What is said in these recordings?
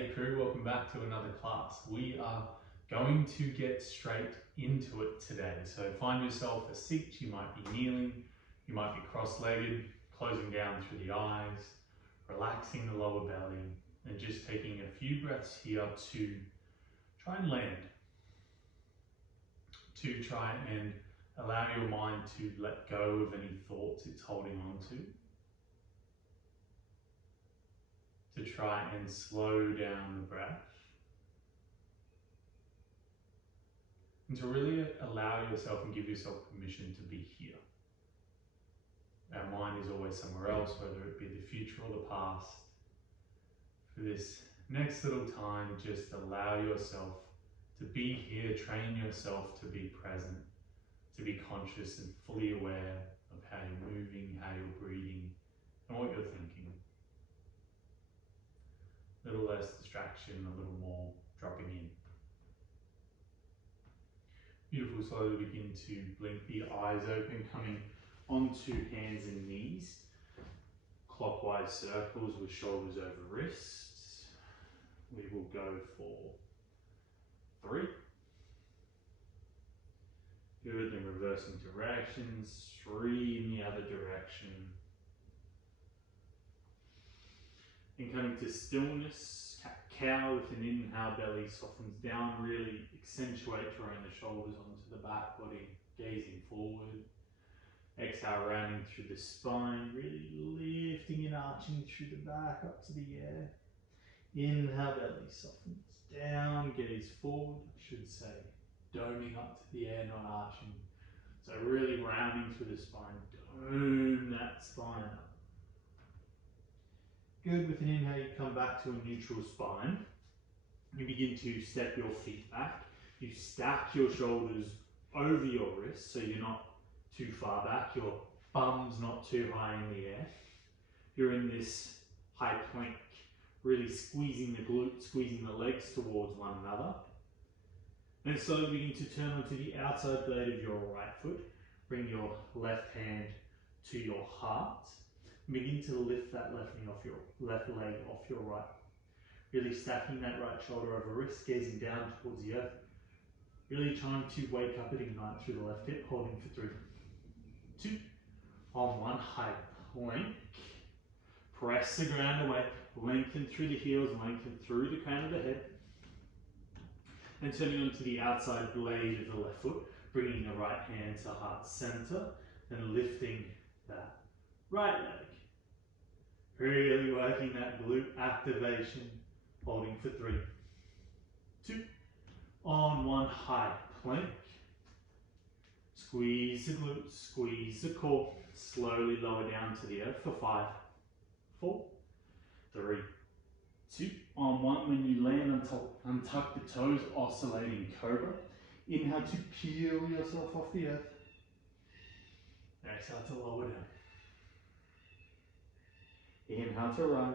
Hey crew, welcome back to another class. We are going to get straight into it today. So find yourself a seat. You might be kneeling, you might be cross-legged, closing down through the eyes, relaxing the lower belly, and just taking a few breaths here to try and land. To try and allow your mind to let go of any thoughts it's holding on to. To try and slow down the breath. And to really allow yourself and give yourself permission to be here. Our mind is always somewhere else, whether it be the future or the past. For this next little time, just allow yourself to be here, train yourself to be present, to be conscious and fully aware of how you're moving, how you're breathing, and what you're thinking. A little less distraction, a little more dropping in. Beautiful, slowly begin to blink the eyes open, coming onto hands and knees. Clockwise circles with shoulders over wrists. We will go for 3. Good, then reversing directions, 3 in the other direction. And coming to stillness, cat-cow with an inhale, belly softens down, really accentuate drawing the shoulders onto the back body, gazing forward. Exhale, rounding through the spine, really lifting and arching through the back up to the air. Inhale, belly softens down, gaze forward, I should say, doming up to the air, not arching. So really rounding through the spine, dome that spine up. Good, with an inhale you come back to a neutral spine. You begin to step your feet back. You stack your shoulders over your wrists so you're not too far back, your bum's not too high in the air. You're in this high plank, really squeezing the glutes, squeezing the legs towards one another. Then slowly begin to turn onto the outside blade of your right foot. Bring your left hand to your heart. Begin to lift that left leg off your right. Really stacking that right shoulder over wrist, gazing down towards the earth. Really trying to wake up and ignite through the left hip, holding for 3, 2, on one, high plank. Press the ground away, lengthen through the heels, lengthen through the crown of the head. And turning onto the outside blade of the left foot, bringing the right hand to heart center, and lifting that right leg. Really working that glute activation, holding for 3, 2, on one, high plank. Squeeze the glutes, squeeze the core, slowly lower down to the earth for 5, 4, 3, 2, on 1. When you land, untuck the toes, oscillating cobra. Inhale to peel yourself off the earth. Exhale to lower down. Inhale to rise.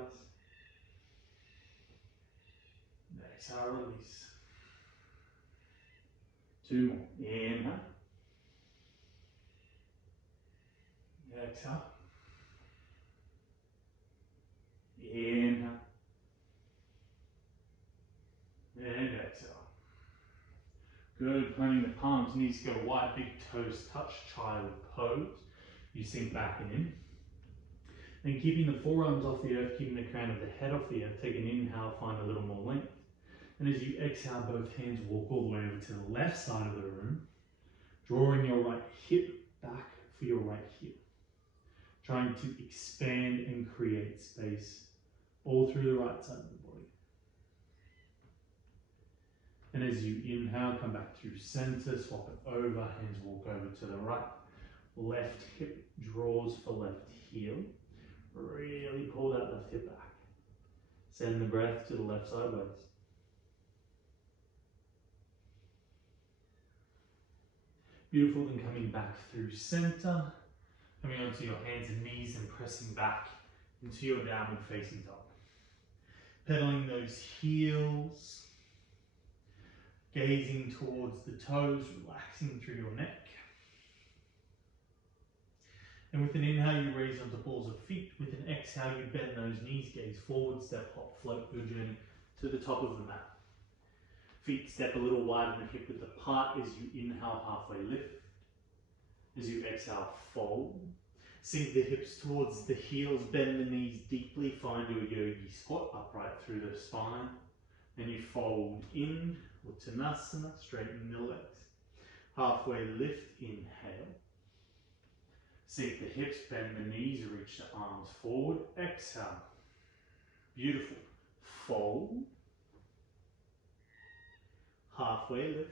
Exhale, release. 2 more. Inhale. Exhale. Inhale. And exhale. Good, planting the palms, knees go wide, big toes touch, child pose. You sink back and in. Then keeping the forearms off the earth, keeping the crown of the head off the earth, take an inhale, find a little more length. And as you exhale, both hands walk all the way over to the left side of the room, drawing your right hip back for your right hip. Trying to expand and create space all through the right side of the body. And as you inhale, come back through center, swap it over, hands walk over to the right. Left hip draws for left heel. Really pull that left hip back. Send the breath to the left sideways. Beautiful, then coming back through center, coming onto your hands and knees and pressing back into your downward facing dog. Pedaling those heels, gazing towards the toes, relaxing through your neck. And with an inhale, you raise onto balls of feet. With an exhale, you bend those knees, gaze forward, step, hop, float your journey to the top of the mat. Feet step a little wider than hip width apart as you inhale, halfway lift. As you exhale, fold. Sink the hips towards the heels, bend the knees deeply, find your yogi squat, upright through the spine. Then you fold in, Uttanasana, straightening the legs. Halfway lift, inhale. Sink the hips, bend the knees, reach the arms forward, exhale. Beautiful. Fold. Halfway lift.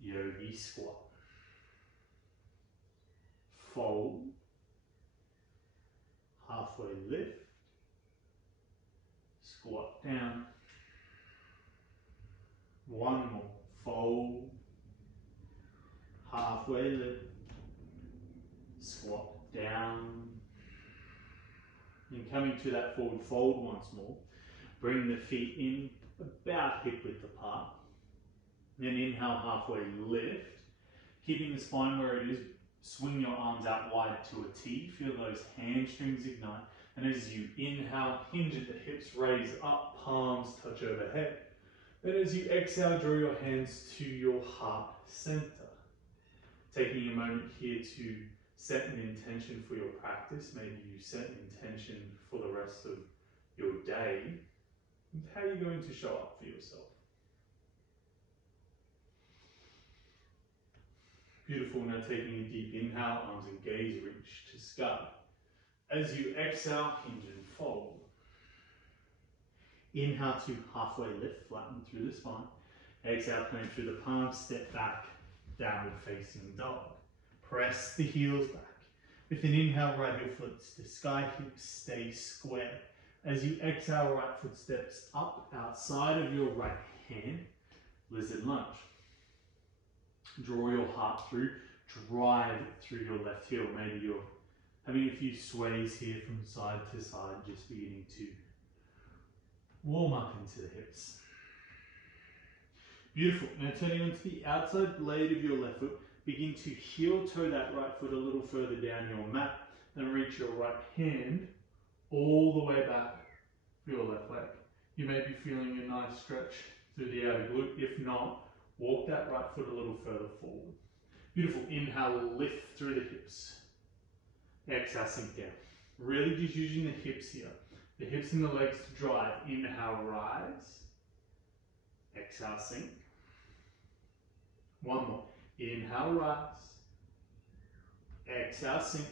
Yogi squat. Fold. Halfway lift. Squat down. One more. Fold. Halfway lift. Squat down. And coming to that forward fold once more. Bring the feet in about hip width apart. Then inhale, halfway lift. Keeping the spine where it is, swing your arms out wide to a T. Feel those hamstrings ignite. And as you inhale, hinge at the hips, raise up, palms touch overhead. Then as you exhale, draw your hands to your heart center. Taking a moment here to set an intention for your practice. Maybe you set an intention for the rest of your day. And how are you going to show up for yourself? Beautiful. Now taking a deep inhale, arms and gaze reach to sky. As you exhale, hinge and fold. Inhale to halfway lift, flatten through the spine. Exhale, plant through the palms, step back, downward facing dog. Press the heels back. With an inhale, right heel flips to sky, hips stay square. As you exhale, right foot steps up outside of your right hand, lizard lunge. Draw your heart through, drive through your left heel. Maybe you're having a few sways here from side to side, just beginning to warm up into the hips. Beautiful. Now turning onto the outside blade of your left foot, begin to heel toe that right foot a little further down your mat, then reach your right hand all the way back for your left leg. You may be feeling a nice stretch through the outer glute. If not, walk that right foot a little further forward. Beautiful. Inhale, lift through the hips. Exhale, sink down. Really just using the hips here. The hips and the legs to drive. Inhale, rise. Exhale, sink. One more. Inhale, rise. Exhale, sink.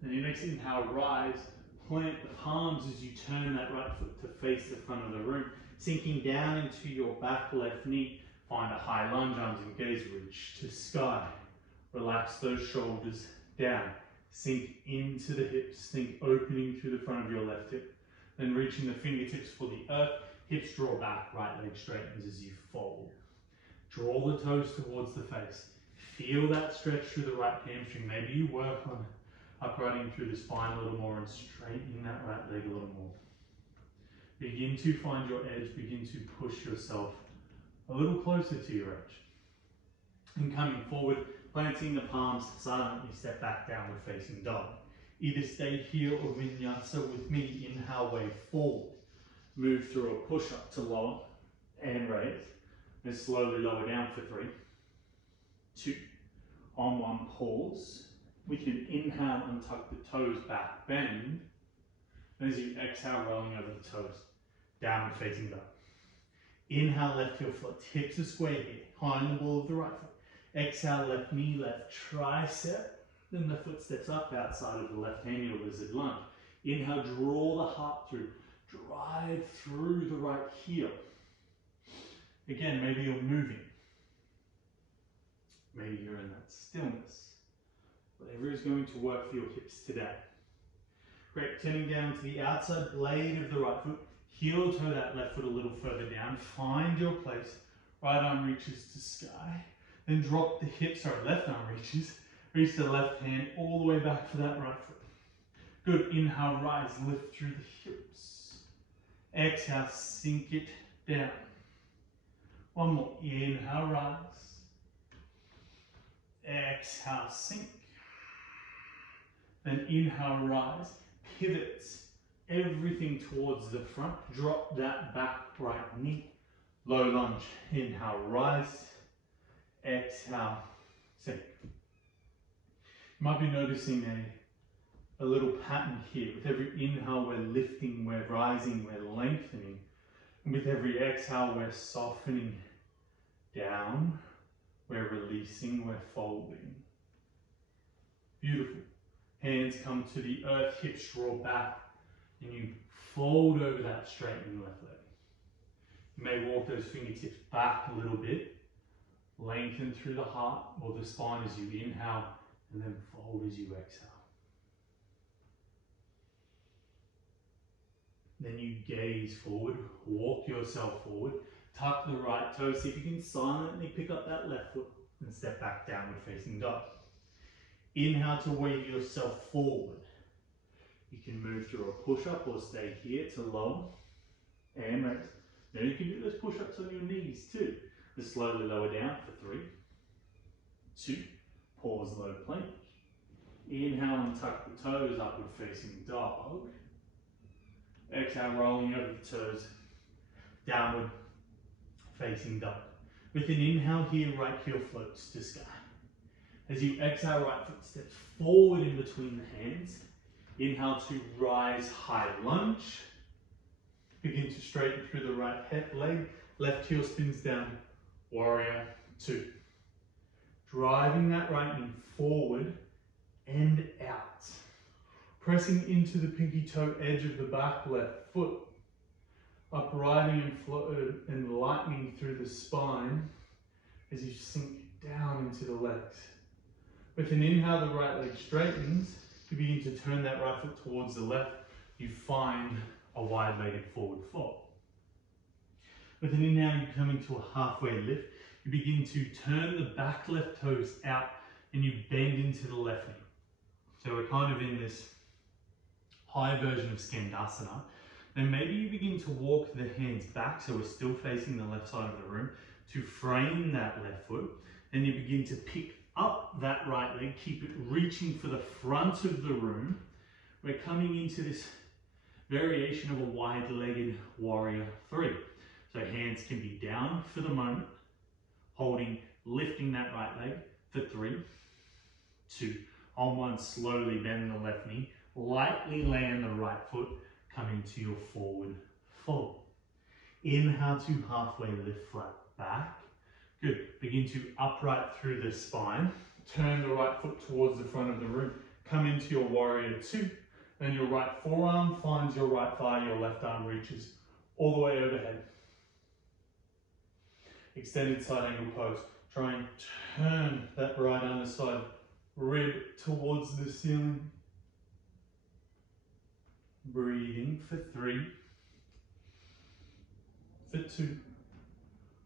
Then your next inhale, rise. Plant the palms as you turn that right foot to face the front of the room. Sinking down into your back left knee. Find a high lunge, arms and gaze, reach to sky. Relax those shoulders down. Sink into the hips. Think opening through the front of your left hip. Then reaching the fingertips for the earth. Hips draw back, right leg straightens as you fold. Draw the toes towards the face. Feel that stretch through the right hamstring. Maybe you work on uprighting through the spine a little more and straightening that right leg a little more. Begin to find your edge. Begin to push yourself a little closer to your edge. And coming forward, planting the palms, silently step back, downward facing dog. Either stay here or vinyasa with me. Inhale, wave forward. Move through a push up to lower and raise. Then slowly lower down for 3, 2, on one, pause. With an inhale, untuck the toes, back bend. As you exhale, rolling over the toes, downward facing dog. Inhale, left heel flips, hips are square here, high on the ball of the right foot. Exhale, left knee, left tricep. Then the foot steps up outside of the left hand, your lizard lunge. Inhale, draw the heart through, drive through the right heel. Again, maybe you're moving. Maybe you're in that stillness. Whatever is going to work for your hips today. Great, turning down to the outside blade of the right foot. Heel toe that left foot a little further down. Find your place. Right arm reaches to sky. Then drop the hips, left arm reaches. Reach the left hand all the way back for that right foot. Good, inhale, rise, lift through the hips. Exhale, sink it down. One more, inhale, rise. Exhale, sink. Then inhale, rise, pivot. everything towards the front. Drop that back right knee. Low lunge. Inhale, rise. Exhale, sink. You might be noticing a little pattern here. With every inhale, we're lifting, we're rising, we're lengthening. And with every exhale, we're softening down, we're releasing, we're folding. Beautiful. Hands come to the earth, hips draw back, and you fold over that straightened left leg. You may walk those fingertips back a little bit, lengthen through the heart or the spine as you inhale, and then fold as you exhale. Then you gaze forward, walk yourself forward, tuck the right toe, see if you can silently pick up that left foot and step back downward facing dog. Inhale to wave yourself forward. You can move through a push-up or stay here to lower and raise. Now you can do those push-ups on your knees too. Just slowly lower down for 3, 2, pause, low plank. Inhale and tuck the toes, upward facing dog. Exhale, rolling over the toes, downward facing dog. With an inhale here, right heel floats to sky. As you exhale, right foot steps forward in between the hands. Inhale to rise, high lunge. Begin to straighten through the right leg. Left heel spins down, warrior 2. Driving that right knee forward and out. Pressing into the pinky toe edge of the back left foot. Upriding and lightening through the spine as you sink down into the legs. With an inhale, the right leg straightens. You begin to turn that right foot towards the left. You find a wide-legged forward fold. With an inhale, you come into a halfway lift. You begin to turn the back left toes out and you bend into the left knee. So we're kind of in this high version of Skandasana. Then maybe you begin to walk the hands back, so we're still facing the left side of the room, to frame that left foot. Then you begin to pick up that right leg, keep it reaching for the front of the room. We're coming into this variation of a wide-legged warrior 3. So hands can be down for the moment, holding, lifting that right leg for 3, 2. On 1, slowly bend the left knee, lightly land the right foot, come into your forward fold. Inhale to halfway lift flat back. Good. Begin to upright through the spine. Turn the right foot towards the front of the room. Come into your warrior 2. Then your right forearm finds your right thigh, your left arm reaches all the way overhead. Extended side angle pose. Try and turn that right underside rib towards the ceiling. Breathing for 3, for 2.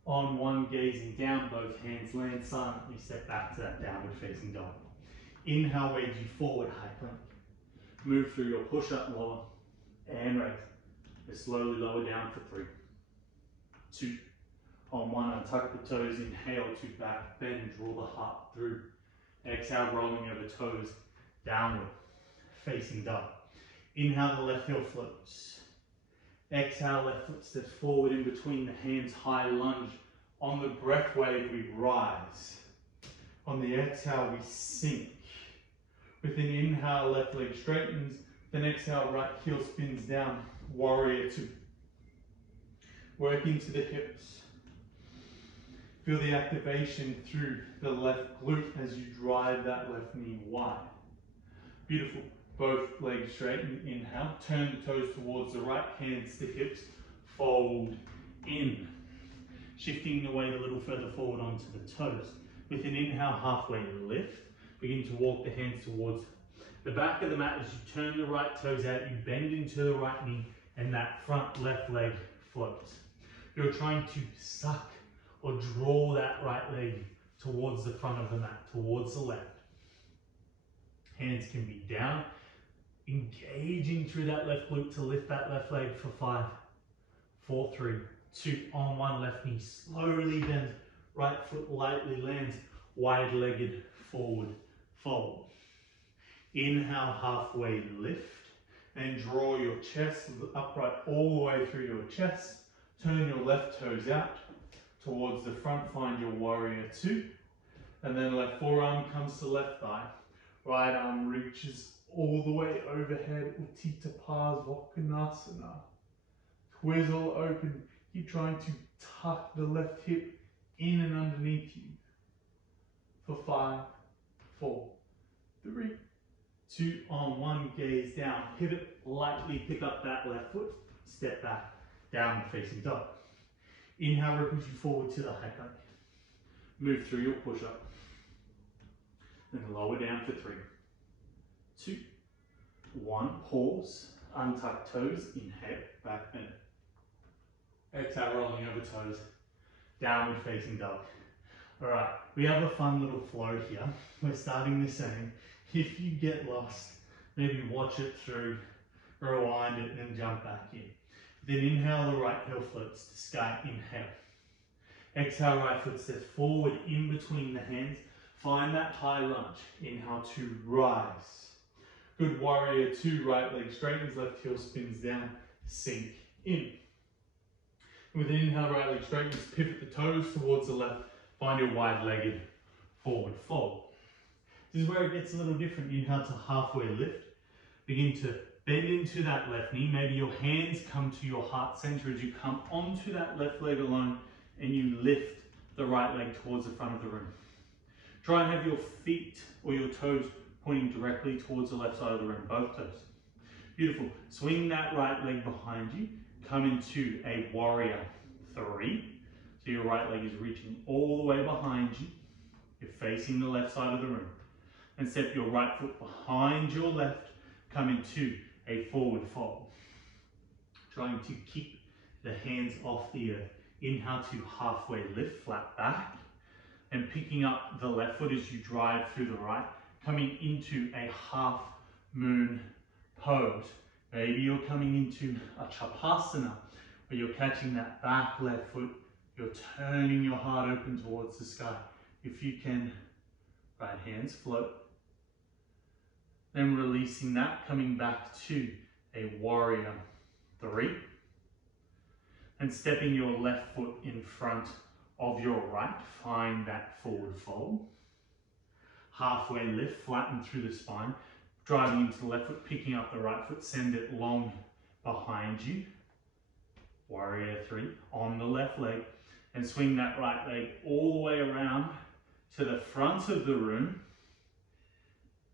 On 1, gazing down, both hands land silently, step back to that downward facing dog. Inhale, waves you forward, high plank. Move through your push-up, lower, and raise. Just slowly lower down for 3, 2. On 1, untuck the toes, inhale to back bend, draw the heart through. Exhale, rolling over toes, downward, facing dog. Inhale, the left heel floats. Exhale, left foot steps forward in between the hands, high lunge. On the breath wave, we rise. On the exhale, we sink. With an inhale, left leg straightens. Then exhale, right heel spins down, warrior 2. Work into the hips. Feel the activation through the left glute as you drive that left knee wide. Beautiful. Both legs straighten, inhale, turn the toes towards the right, hands to hips, fold in. Shifting the weight a little further forward onto the toes. With an inhale, halfway lift, begin to walk the hands towards the back of the mat as you turn the right toes out, you bend into the right knee, and that front left leg floats. You're trying to suck or draw that right leg towards the front of the mat, towards the left. Hands can be down, engaging through that left glute to lift that left leg for 5, 4, 3, 2. On 1, left knee slowly bends, right foot lightly lands, wide-legged forward fold. Inhale, halfway lift. Then draw your chest upright all the way through your chest. Turn your left toes out towards the front, find your warrior two. And then left forearm comes to left thigh. Right arm reaches all the way overhead, Uttita Parsvakonasana. Twizzle open, keep trying to tuck the left hip in and underneath you. For 5, 4, 3, 2, on 1, gaze down, pivot, lightly pick up that left foot, step back, downward facing dog. Inhale, ripple you forward to the high plank. Move through your push-up. Then lower down for 3, 2, 1, pause, untuck toes, inhale, back bend. Exhale, rolling over toes, downward facing dog. All right, we have a fun little flow here. We're starting this saying, if you get lost, maybe watch it through, rewind it, and jump back in. Then inhale, the right heel floats to sky, inhale. Exhale, right foot steps forward in between the hands. Find that high lunge. Inhale to rise. Good warrior two, right leg straightens, left heel spins down, sink in. With an inhale, right leg straightens, pivot the toes towards the left, find your wide-legged forward fold. This is where it gets a little different. Inhale to halfway lift. Begin to bend into that left knee. Maybe your hands come to your heart center as you come onto that left leg alone and you lift the right leg towards the front of the room. Try and have your feet or your toes pointing directly towards the left side of the room, both toes. Beautiful. Swing that right leg behind you. Come into a warrior three. So your right leg is reaching all the way behind you. You're facing the left side of the room. And step your right foot behind your left. Come into a forward fold. Trying to keep the hands off the earth. Inhale to halfway lift, flat back. And picking up the left foot as you drive through the right. Coming into a half moon pose. Maybe you're coming into a Chapasana, where you're catching that back left foot. You're turning your heart open towards the sky. If you can, right hands float. Then releasing that, coming back to a warrior three. And stepping your left foot in front of your right. Find that forward fold. Halfway lift, flatten through the spine. Driving into the left foot, picking up the right foot, send it long behind you. Warrior three on the left leg. And swing that right leg all the way around to the front of the room.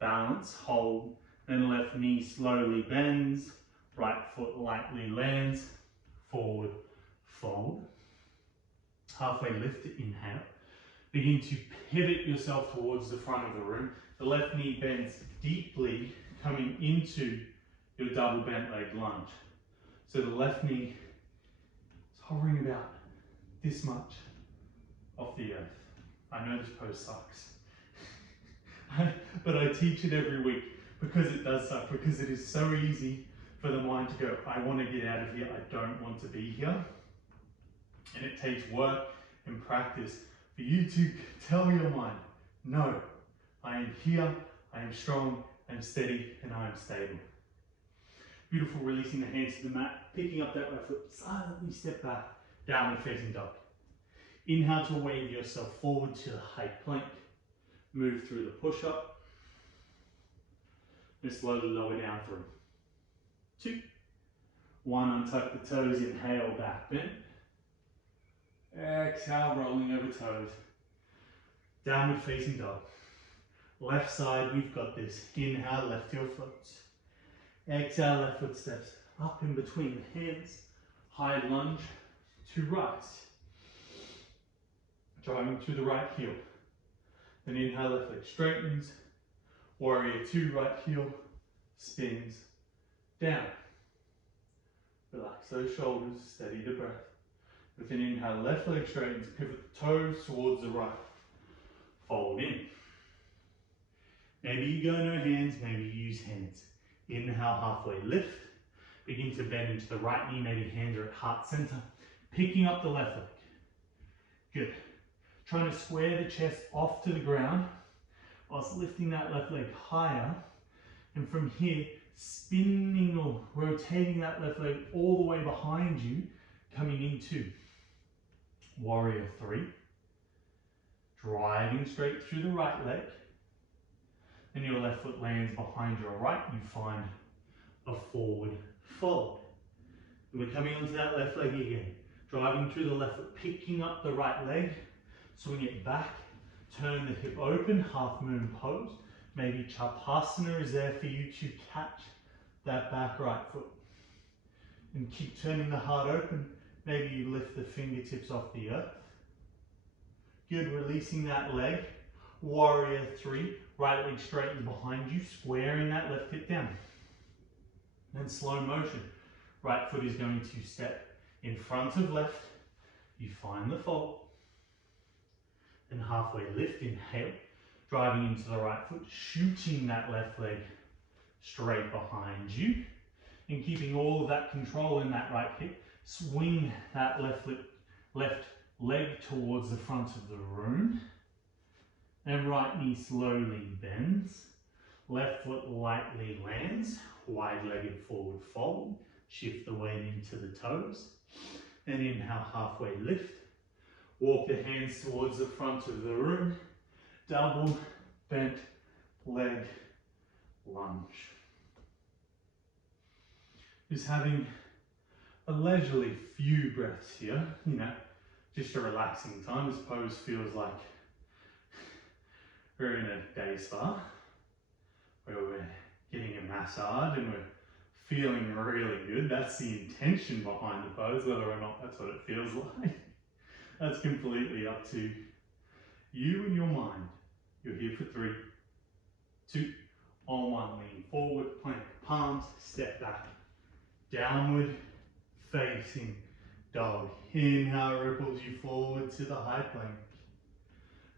Balance, hold, then left knee slowly bends, right foot lightly lands, forward fold. Halfway lift, inhale. Begin to pivot yourself towards the front of the room. The left knee bends deeply, coming into your double bent leg lunge. So the left knee is hovering about this much off the earth. I know this pose sucks. But I teach it every week because it does suck, because it is so easy for the mind to go, I want to get out of here, I don't want to be here. And it takes work and practice for you to tell your mind, no, I am here, I am strong, I am steady, and I am stable. Beautiful, releasing the hands to the mat, picking up that right foot, silently step back, downward facing dog. Inhale to wave yourself forward to the high plank. Move through the push-up. And slowly lower down through. 2, 1, untuck the toes, inhale, back bend. Exhale, rolling over toes. Downward facing dog. Left side, we've got this. Inhale, left heel floats. Exhale, left foot steps up in between the hands. High lunge to rise. Driving to the right heel. Then inhale, left leg straightens. Warrior two, right heel spins down. Relax those shoulders, steady the breath. With an inhale, left leg straightens, pivot the toes towards the right. Fold in. Maybe you go no hands, maybe you use hands. Inhale, halfway lift. Begin to bend into the right knee, maybe hands are at heart center. Picking up the left leg. Good. Trying to square the chest off to the ground whilst lifting that left leg higher. And from here, spinning or rotating that left leg all the way behind you, coming into warrior three. Driving straight through the right leg. Then your left foot lands behind your right. You find a forward fold. We're coming onto that left leg again. Driving through the left foot, picking up the right leg, swing it back, turn the hip open, half moon pose. Maybe Chapasana is there for you to catch that back right foot. And keep turning the heart open. Maybe you lift the fingertips off the earth. Good, releasing that leg. Warrior three, right leg straightens behind you, squaring that left hip down. Then slow motion. Right foot is going to step in front of left. You find the fold. Then halfway lift, inhale. Driving into the right foot, shooting that left leg straight behind you. And keeping all of that control in that right hip. Swing that left leg towards the front of the room. And right knee slowly bends. Left foot lightly lands. Wide-legged forward fold. Shift the weight into the toes. And inhale, halfway lift. Walk the hands towards the front of the room. Double bent leg lunge. Just having a leisurely few breaths here, just a relaxing time. This pose feels like we're in a day spa where we're getting a massage and we're feeling really good. That's the intention behind the pose, whether or not that's what it feels like. That's completely up to you and your mind. You're here for 3, 2, on 1, lean forward, plant palms, step back, downward facing dog. Inhale, ripples you forward to the high plank.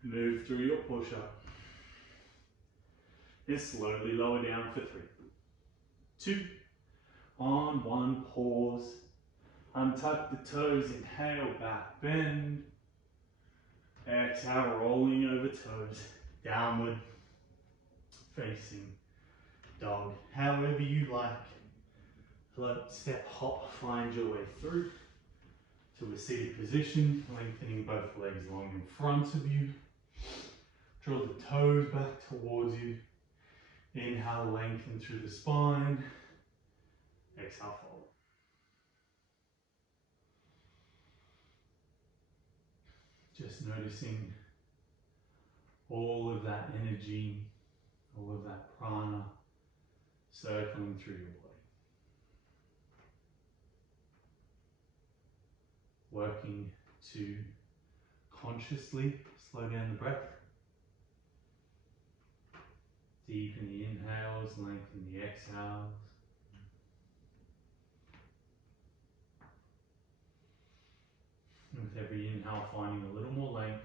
Move through your push-up. And slowly lower down for 3, 2, on 1, pause. Untuck the toes, inhale, back bend. Exhale, rolling over toes, downward facing dog. However you like. Step hop, find your way through to a seated position, lengthening both legs long in front of you. Draw the toes back towards you. Inhale, lengthen through the spine. Exhale, fold. Just noticing all of that energy, all of that prana circling through your body. Working to consciously slow down the breath. Deepen the inhales, lengthen the exhales. And with every inhale, finding a little more length.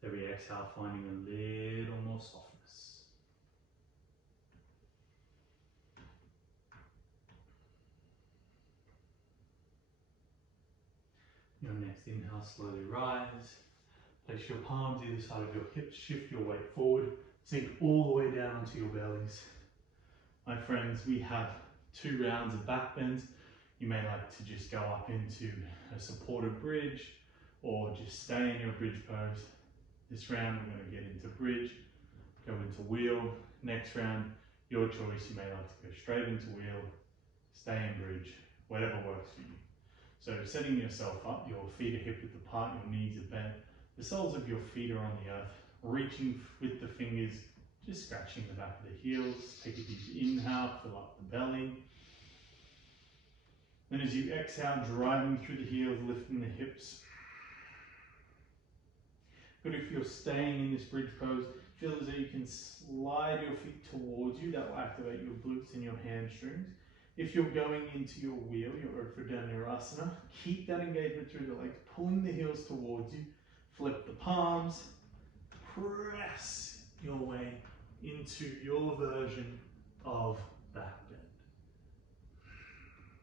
With every exhale, finding a little more softness. Your next inhale, slowly rise. Place your palms either side of your hips, shift your weight forward, sink all the way down onto your bellies. My friends, we have 2 rounds of back bends. You may like to just go up into a supported bridge or just stay in your bridge pose. This round we're going to get into bridge, go into wheel. Next round, your choice. You may like to go straight into wheel, stay in bridge, whatever works for you. So setting yourself up, your feet are hip width apart, your knees are bent, the soles of your feet are on the earth, reaching with the fingers, just scratching the back of the heels. Take a deep inhale, fill up the belly. Then as you exhale, driving through the heels, lifting the hips. But if you're staying in this bridge pose, feel as though you can slide your feet towards you. That will activate your glutes and your hamstrings. If you're going into your wheel, your Dhanurasana, keep that engagement through the legs, pulling the heels towards you. Flip the palms, press your way into your version of back bend,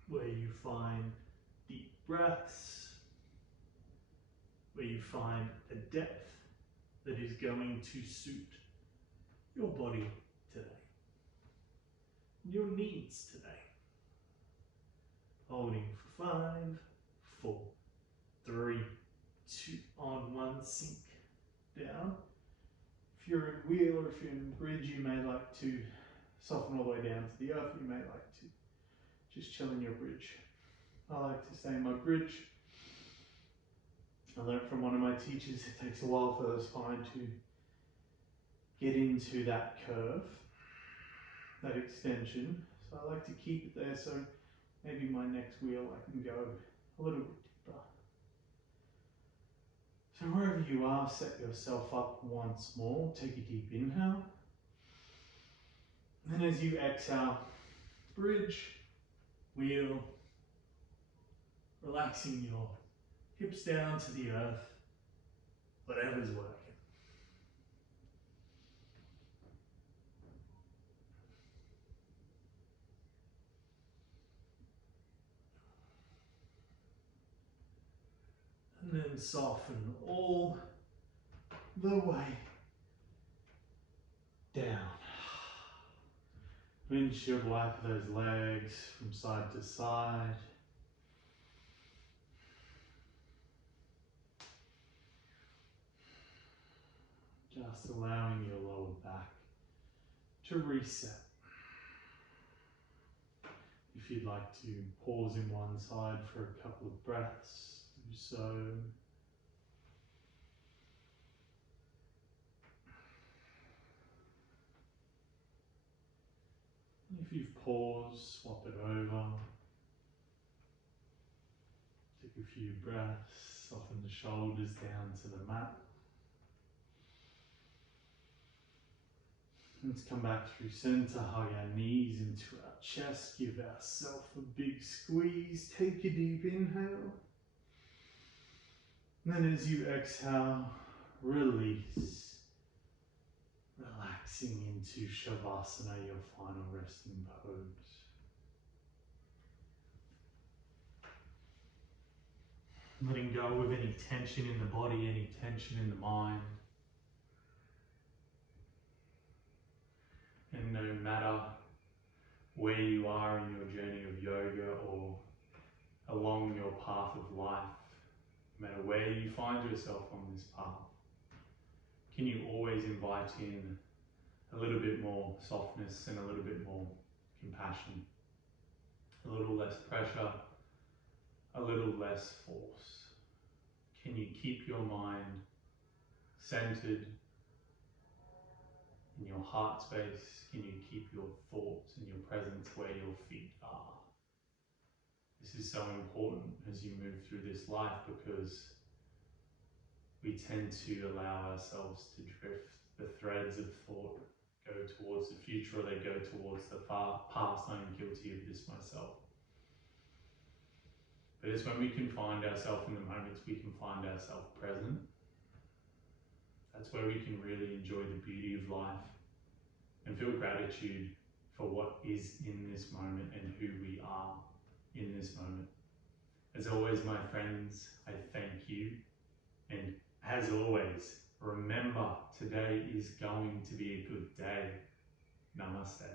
where you find deep breaths, where you find a depth that is going to suit your body today. your knees today. Holding for 5, 4, 3, 2, on 1, sink down. If you're in wheel or if you're in bridge, you may like to soften all the way down to the earth. You may like to just chill in your bridge. I like to stay in my bridge. I learned from one of my teachers, it takes a while for the spine to get into that curve, that extension. So I like to keep it there, so maybe my next wheel I can go a little bit deeper. So wherever you are, set yourself up once more. Take a deep inhale. And as you exhale, bridge, wheel, relaxing your hips down to the earth, whatever's working. And then soften all the way down. Windshield wipe those legs from side to side. Just allowing your lower back to reset. If you'd like to pause in one side for a couple of breaths, do so. If you've paused, swap it over. Take a few breaths, soften the shoulders down to the mat. Let's come back through center, hug our knees into our chest, give ourselves a big squeeze, take a deep inhale. And then as you exhale, release, relaxing into Shavasana, your final resting pose. Letting go of any tension in the body, any tension in the mind. And no matter where you are in your journey of yoga or along your path of life, no matter where you find yourself on this path, can you always invite in a little bit more softness and a little bit more compassion, a little less pressure, a little less force? Can you keep your mind centered in your heart space? Can you keep your thoughts and your presence where your feet are? This is so important as you move through this life, because we tend to allow ourselves to drift. The threads of thought go towards the future, or they go towards the far past. I am guilty of this myself. But it's when we can find ourselves in the moments, we can find ourselves present. That's where we can really enjoy the beauty of life and feel gratitude for what is in this moment and who we are in this moment. As always, my friends, I thank you. And as always, remember, today is going to be a good day. Namaste.